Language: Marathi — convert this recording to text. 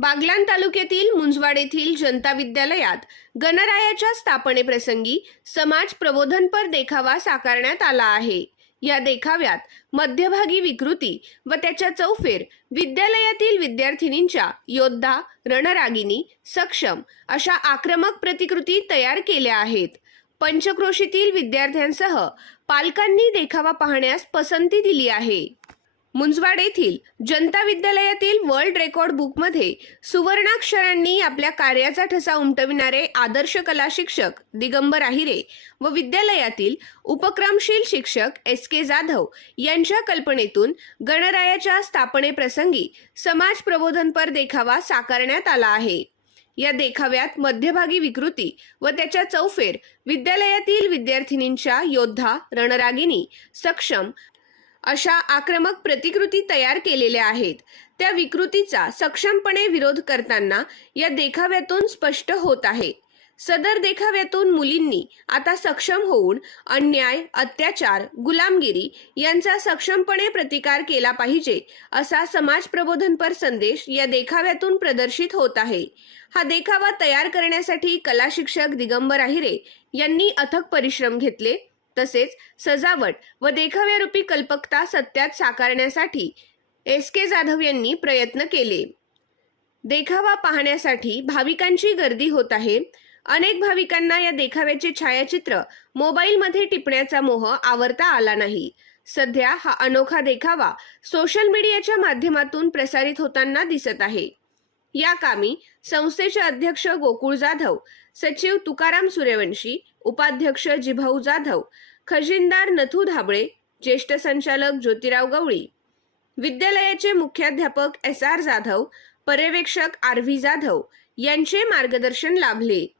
बागलाण तालुक्यातील मुंजवाड येथील जनता विद्यालयात गणरायाच्या स्थापनेप्रसंगी समाज प्रबोधनपर देखावा साकारण्यात आला आहे. या देखाव्यात मध्यभागी विकृती व त्याच्या चौफेर विद्यालयातील विद्यार्थिनींच्या योद्धा रणरागिनी सक्षम अशा आक्रमक प्रतिकृती तयार केल्या आहेत. पंचक्रोशीतील विद्यार्थ्यांसह पालकांनी देखावा पाहण्यास पसंती दिली आहे. मुंजवाड येथील जनता विद्यालयातील वर्ल्ड रेकॉर्ड बुकमध्ये सुवर्णाक्षरांनी आपल्या कार्याचा ठसा उमटविणारे आदर्श कला शिक्षक दिगंबर आहिरे व विद्यालयातील उपक्रमशील शिक्षक एस के जाधव यांच्या कल्पनेतून गणरायाच्या स्थापनेप्रसंगी समाज प्रबोधनपर देखावा साकारण्यात आला आहे. या देखाव्यात मध्यभागी विकृती व त्याच्या चौफेर विद्यालयातील विद्यार्थिनींच्या योद्धा रणरागिनी सक्षम अशा आक्रमक प्रतिकृती तयार केलेल्या आहेत. त्या विकृतीचा सक्षमपणे विरोध करताना या देखाव्यातून स्पष्ट होत आहे. सदर देखाव्यातून मुलींनी आता सक्षम होऊन अन्याय अत्याचार गुलामगिरी यांचा सक्षमपणे प्रतिकार केला पाहिजे असा समाज प्रबोधनपर संदेश या देखाव्यातून प्रदर्शित होत आहे. हा देखावा तयार करण्यासाठी कला शिक्षक दिगंबर आहिरे यांनी अथक परिश्रम घेतले तसेच सजावट व देखाव्यारूपी कल्पकता सत्यात साकारण्यासाठी एस के जाधव यांनी प्रयत्न केले. देखावा पाहण्यासाठी भाविकांची गर्दी होत आहे. अनेक भाविकांना या देखाव्याचे छायाचित्र मोबाईलमध्ये टिपण्याचा मोह आवरता आला नाही. सध्या हा अनोखा देखावा सोशल मीडियाच्या माध्यमातून प्रसारित होताना दिसत आहे. या कामी संस्थेचे अध्यक्ष गोकुळ जाधव सचिव तुकाराम सूर्यवंशी उपाध्यक्ष जिभाऊ जाधव खजिनदार नथू धाबळे ज्येष्ठ संचालक ज्योतिराव गवळी विद्यालयाचे मुख्याध्यापक एस आर जाधव पर्यवेक्षक आर व्ही जाधव यांचे मार्गदर्शन लाभले.